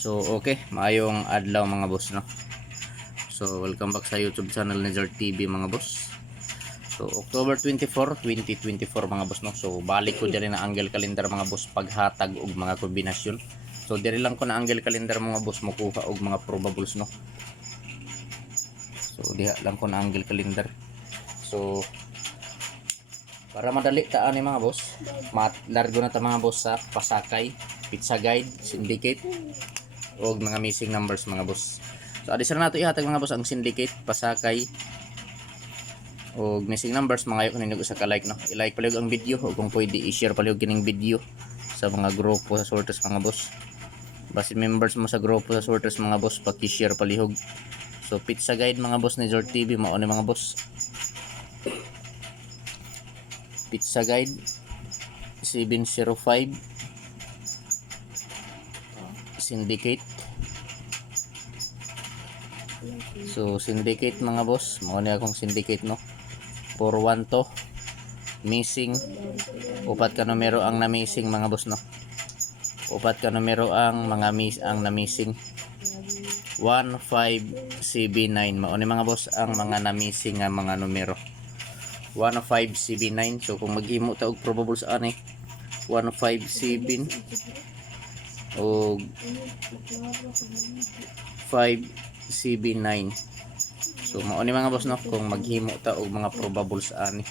So okay, maayong adlaw mga boss no. So welcome back sa YouTube channel ni Zard TV mga boss. So October 24, 2024 mga boss no. So balik ko diri na angle calendar mga boss paghatag og mga kombinasyon. So diri lang ko na angle calendar mga boss mokuha og mga probables no. So diha lang ko na angle calendar. So para madali taan ni mga boss, largo na ta mga boss sa pasakay, pizza guide, syndicate o mga missing numbers mga boss. So adisar nato ihatag mga boss ang syndicate, pasakay o missing numbers. Mga ayo kaninyo sa ka-like no. I-like palihog ang video o kung pwede i-share palihog kining video sa mga grupo sa sorters mga boss. Basta members mo sa grupo sa sorters mga boss, paki-share palihog. So pizza guide mga boss ni Zord TV mao ni mga boss. Pizza guide 705 syndicate. So syndicate mga boss, mao ni akong syndicate no. 412 missing, upat ka numero ang na-missing mga boss no. Upat ka numero ang mga na-missing. 1579 mao ni mga boss ang mga na-missing nga mga numero. 1579. So kung maghimo ta og probables ani 157 o 579. So mao ni mga boss no, kung maghimo ta og mga probables ani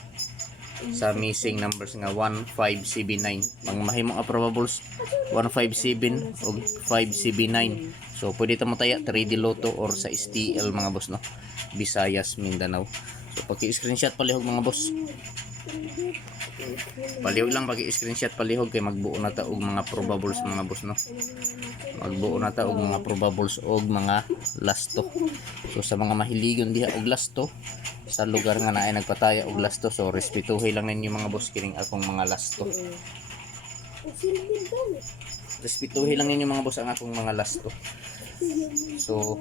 sa missing numbers nga 1579. Ang mahimo nga probables 157 o 579. So pwede ta mo taya 3D Lotto or sa STL mga boss no, Visayas, Mindanao. So paki-screenshot palihog mga boss. Palihog lang paki-screenshot palihog kay magbuo na ta og mga probables mga boss no. Magbuo na ta og mga probables og mga lasto. So sa mga mahiligon diha og lasto sa lugar nga naay nagpataya og lasto, so respetuhin lang ninyo mga boss kining akong mga lasto. Respetuhin lang ninyo mga boss ang akong mga lasto. So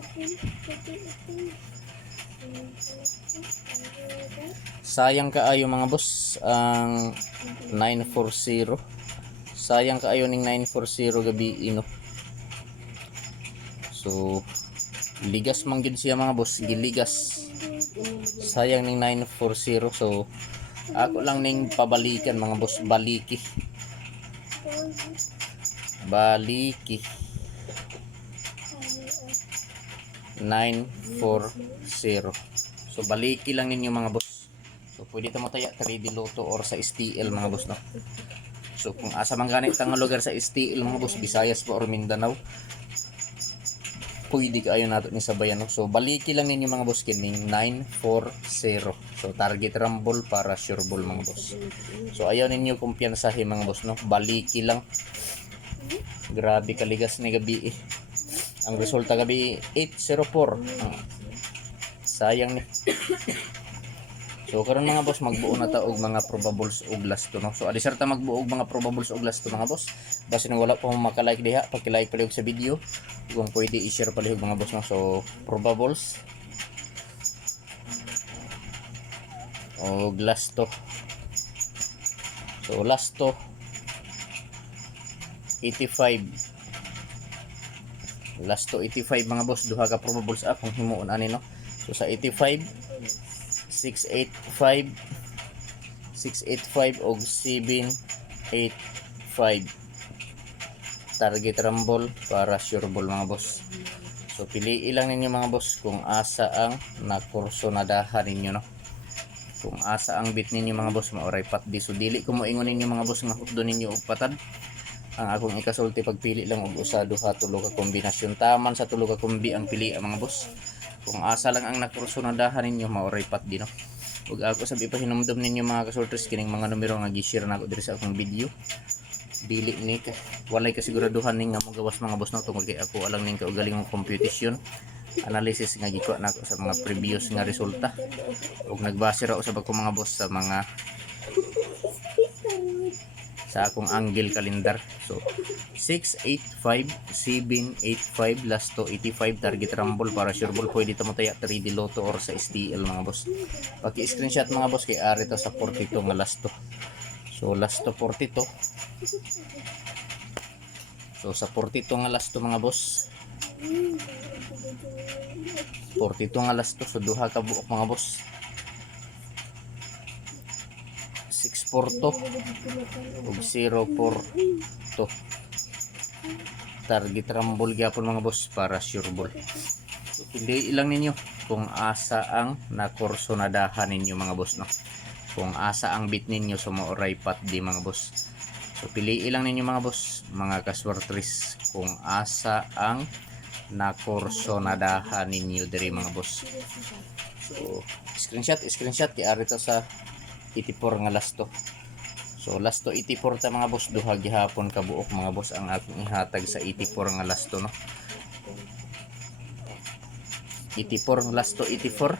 sayang kaayo mga boss ang 940. Sayang kaayo ning 940 gabi ino. So ligas man gid siya mga boss, giligas. Sayang ning 940. So ako lang ning pabalikan mga boss, baliki. 940. So baliki lang ninyo mga boss. So pwede ta mo taya 3D Lotto or sa STL mga boss no. So kung asa man ganit ang lugar sa STL mga boss, Visayas po or Mindanao, pwede kayo nato ni sabayan no. So baliki lang ninyo mga boss kining 940. So target rumble para sure ball mga boss. So ayaw ninyo kumpiyansahin mga boss no, baliki lang. Grabe kaligas ni gabi eh. Ang resulta gabi 804. Sayang ni. So karon mga boss, magbuo na ta og mga probables og lasto no. So adisar ta magbuo og mga probables og lasto mga boss. Basta wala pa mo maka-like diha, paki-like palihog sa video. Kung pwede i-share palihog mga boss no. So probables og lasto. So lasto 85. Lasto 85 mga boss, duha ka probables akong himuon ani no. So sa 85 685 og 785 target rumble para sure ball mga boss. So piliin lang ninyo mga boss kung asa ang nakursonadahan ninyo no. Kung asa ang bit ninyo mga boss, maoray patdi. So dili ko mo ingon ninyo mga boss nga hukdo ninyo og patad. Ang akong ikasulti pagpili lang og usa duha tulo ka kombinasyon, taman sa tulo ka kombi ang pili mga boss. Kung asa lang ang nakursonadahan ninyo, maoray patdi no. Ug ako sabi pa hinumdum ninyo mga kasorters kining mga numero nga gi-share nako diri sa akong video. Dili ni ka walay kasiguraduhan ning nga magawas mga boss no, tungod kay ako alang ning kaugaling ng computation analysis nga gikuha nako sa mga previous nga resulta. Ug nagbase ra usab ako mga boss sa mga sa akong angle calendar. So 685 785 lasto 85 target rumble para sure ball, pwede ta mo taya 3D Lotto or sa STL mga boss. Paki-screenshot mga boss kay ari to sa 42 nga lasto. So lasto 42 So sa 42 nga last to mga boss. 42 nga last to, so duha ka buok mga boss. 642 ug 042. Target rumble gyapon mga boss para sure ball. So pili lang ninyo kung asa ang nakursonadahan ninyo mga boss, no. Kung asa ang bit ninyo sa maoray pat di mga boss. So pili lang ninyo mga boss, mga kaswertris, kung asa ang nakursonadahan ninyo diri mga boss. So screenshot kay ari to sa 84 nga last to. So last to 84 ta mga boss, duha gihapon ka buok mga boss ang akong ihatag sa 84 nga last to, no. 84 ang last to 84.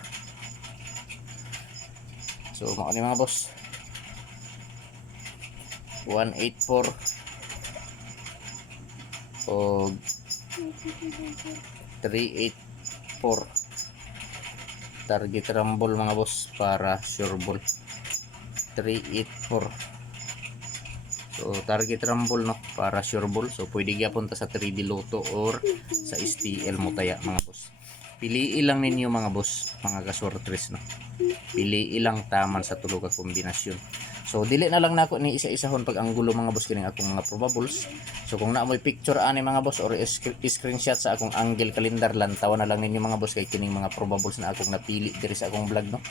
So mao ni mga boss, 184 o 384. Target rumble mga boss para sure ball 384. So target rumble, no, para sure ball. So pwede gyapon ta sa 3D Lotto or sa STL mo taya mga boss. Pili lang ninyo mga boss, mga kaswertres, no. Pili ilang taman sa tulo ka kombinasyon. So dili na lang nako ni isa-isahon pag anggulo mga boss kining akong mga probables. So kung naa mo'y picture ani mga boss or screenshot sa akong angle calendar, lantawan na lang ninyo mga boss kay kining mga probables na akong napili diri sa akong vlog, no.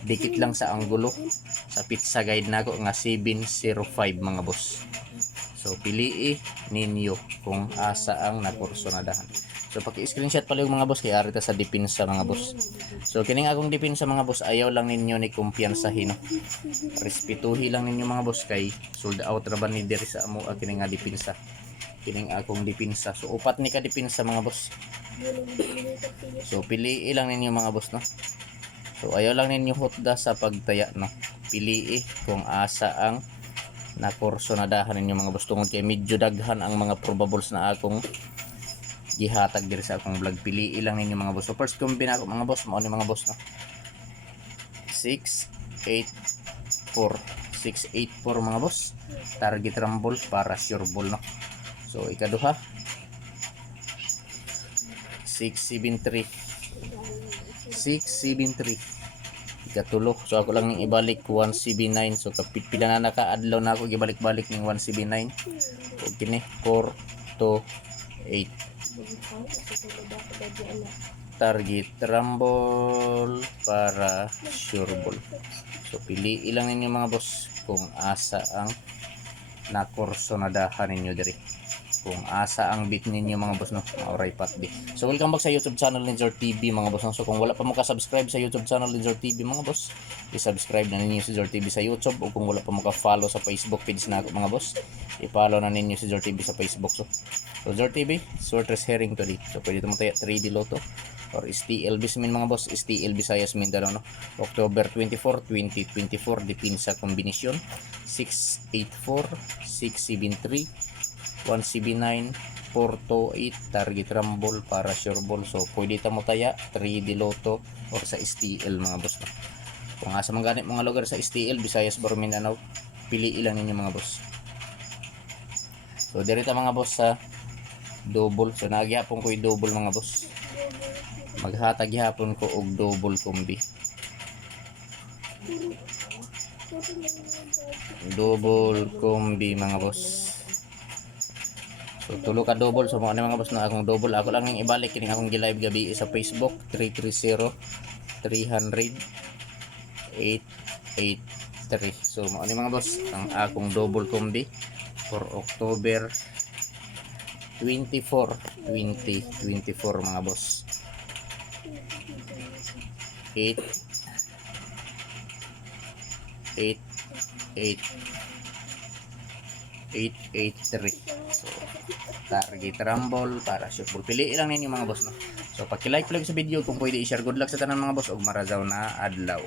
Dikit lang sa anggulo sa pizza guide nako nga 705 mga boss. So pili ninyo kung asa ang nakursonadahan. So paki-screenshot pala yung mga boss kay ari ta sa depensa mga boss. So kining akong depensa mga boss, ayaw lang ninyo ni kumpiyansahin, no. Respetuhi lang ninyo mga boss kay sold out ra ba ni diri sa amo kining nga depensa. Kining akong depensa. So upat ni ka depensa mga boss. So pili lang ninyo mga boss, no. So ayaw lang ninyo hutda sa pagtaya, no. Pili kung asa ang nakursonadahan ninyo mga boss, tungod kay medyo daghan ang mga probables na akong gihatag diri sa akong vlog. Pili lang ninyo mga boss. So first combine ako mga boss, mao ni mga boss, no. 684 mga boss. Target rumble para sure ball, no. So ikaduha 673. Ikatulo, so ako lang ning ibalik 179. So kapit pila na naka-adlaw na ako gibalik-balik ning 179. O kini 428. Target rumble para sure ball. So pili lang ninyo mga boss kung asa ang nakursonadahan ninyo diri. Kung asa ang bit ninyo mga boss, no. Alright pat di. So welcome back sa YouTube channel ni Zor TV mga boss, no? So kung wala pa mo ka-subscribe sa YouTube channel ni Zor TV mga boss, i-subscribe na ninyo si Zor TV sa YouTube. O kung wala pa mo ka-follow sa Facebook page na ako mga boss, i-follow na ninyo si Zor TV sa Facebook. So Zor TV, Swertres Herring today. So pwede mo tayo 3D Lotto or STL Bismin mga boss, STL Visayas Mindanao, no. October 24, 2024, depensa kombinasyon 684, 673, 179, 428. Target rumble para sure ball. So pwede ta mo taya 3D Lotto or sa STL mga boss, no. Kung asa man ganit mga lugar sa STL Visayas or Mindanao, pili lang ninyo mga boss. So direta mga boss sa double. So nagyapon ko i-double mga boss. Maghatag yapon ko og double combi. Double combi mga boss. So tulo ka double. So mao ni mga boss na akong double. Ako lang ning ibalik kining akong gi-live gabi sa Facebook 330 300 883. So mao ni mga boss ang akong double combi for October 24, 2024 mga boss. 883. So target rumble para sure ball. Pili lang ninyo mga boss, no. So paki-like sa video kung pwede i-share. Good luck sa tanan mga boss og marazaw na adlaw.